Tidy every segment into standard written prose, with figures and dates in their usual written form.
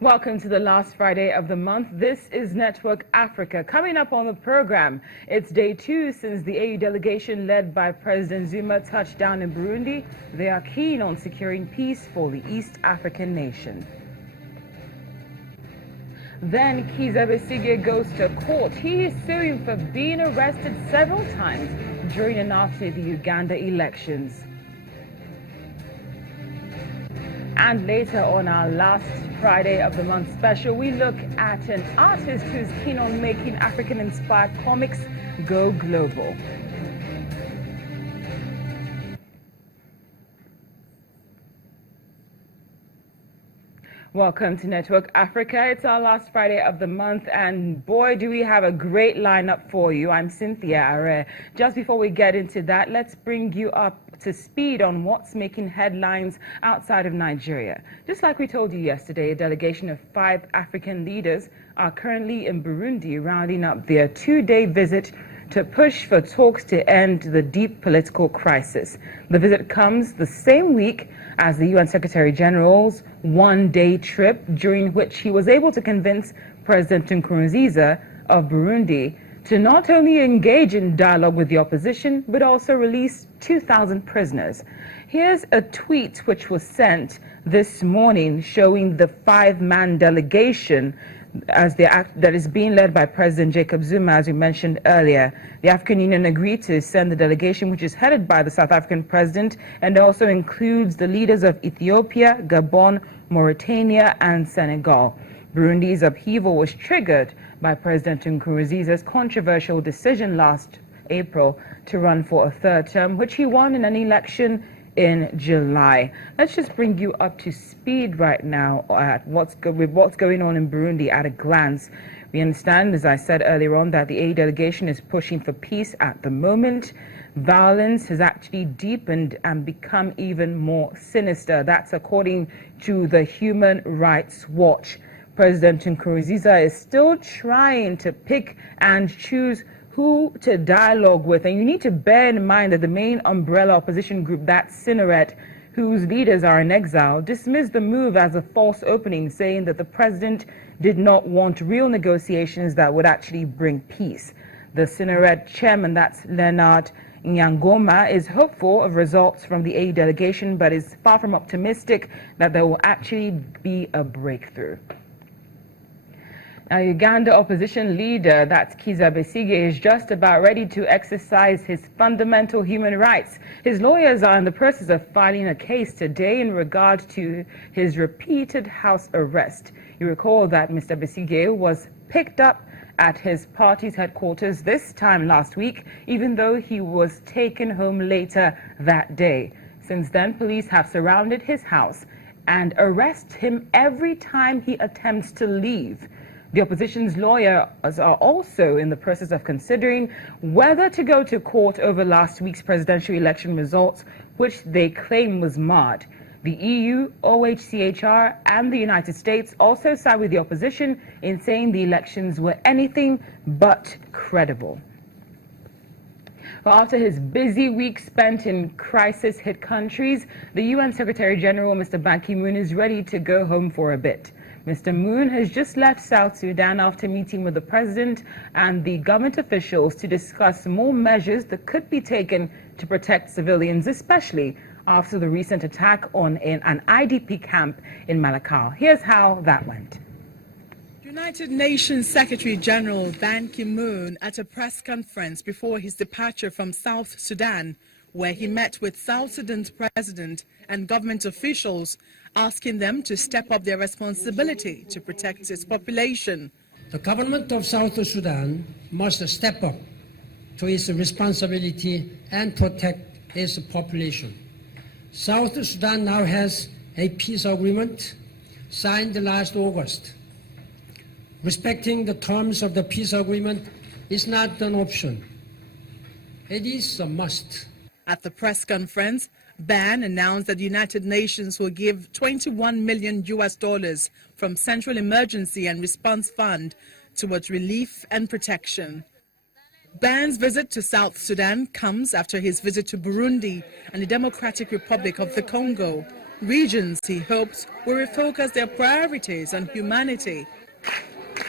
Welcome to the last Friday of the month. This is Network Africa. Coming up on the program, it's day 2 since the AU delegation led by President Zuma touched down in Burundi. They are keen on securing peace for the East African nation. Then Kizza Besigye goes to court. He is suing for being arrested several times during and after the Uganda elections. And later on our last Friday of the month special, we look at an artist who's keen on making African-inspired comics go global. Welcome to Network Africa. It's our last Friday of the month, and boy, do we have a great lineup for you. I'm Cynthia Are. Just before we get into that, let's bring you up to speed on what's making headlines outside of Nigeria. Just like we told you yesterday, a delegation of 5 African leaders are currently in Burundi, rounding up their 2-day visit to push for talks to end the deep political crisis. The visit comes the same week as the UN Secretary General's 1-day trip, during which he was able to convince President Nkurunziza of Burundi to not only engage in dialogue with the opposition, but also release 2,000 prisoners. Here's a tweet which was sent this morning showing the 5-man delegation that is being led by President Jacob Zuma, as we mentioned earlier. The African Union agreed to send the delegation, which is headed by the South African president, and also includes the leaders of Ethiopia, Gabon, Mauritania, and Senegal. Burundi's upheaval was triggered by President Nkurunziza's controversial decision last April to run for a 3rd term, which he won in an election in July. Let's just bring you up to speed right now at what's going on in Burundi at a glance. We understand, as I said earlier on, that the AU delegation is pushing for peace at the moment. Violence has actually deepened and become even more sinister. That's according to the Human Rights Watch. President Nkurunziza is still trying to pick and choose who to dialogue with. And you need to bear in mind that the main umbrella opposition group, that Sineret, whose leaders are in exile, dismissed the move as a false opening, saying that the president did not want real negotiations that would actually bring peace. The Sineret chairman, that's Leonard Nyangoma, is hopeful of results from the AU delegation, but is far from optimistic that there will actually be a breakthrough. Now, Uganda opposition leader, that's Kizza Besigye, is just about ready to exercise his fundamental human rights. His lawyers are in the process of filing a case today in regard to his repeated house arrest. You recall that Mr. Besigye was picked up at his party's headquarters this time last week, even though he was taken home later that day. Since then, police have surrounded his house and arrest him every time he attempts to leave. The opposition's lawyers are also in the process of considering whether to go to court over last week's presidential election results, which they claim was marred. The EU, OHCHR, and the United States also side with the opposition in saying the elections were anything but credible. Well, after his busy week spent in crisis-hit countries, the UN Secretary General, Mr. Ban Ki-moon, is ready to go home for a bit. Mr. Moon has just left South Sudan after meeting with the president and the government officials to discuss more measures that could be taken to protect civilians, especially after the recent attack on an IDP camp in Malakal. Here's how that went. United Nations Secretary General Ban Ki-moon at a press conference before his departure from South Sudan, where he met with South Sudan's president and government officials, asking them to step up their responsibility to protect its population. The government of South Sudan must step up to its responsibility and protect its population. South Sudan now has a peace agreement signed last August. Respecting the terms of the peace agreement is not an option. It is a must. At the press conference, Ban announced that the United Nations will give $21 million from Central Emergency and Response Fund towards relief and protection. Ban's visit to South Sudan comes after his visit to Burundi and the Democratic Republic of the Congo, Regions, he hopes, will refocus their priorities on humanity.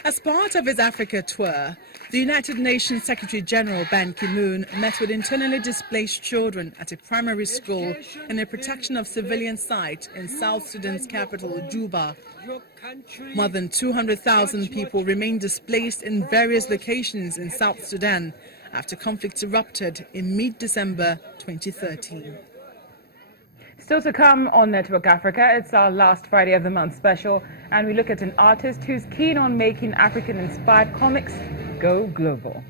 As part of his Africa tour, the United Nations Secretary General Ban Ki-moon met with internally displaced children at a primary school in a protection of civilian site in South Sudan's capital, Juba. More than 200,000 people remain displaced in various locations in South Sudan after conflicts erupted in mid-December 2013. Still to come on Network Africa, it's our last Friday of the month special, and we look at an artist who's keen on making African-inspired comics go global.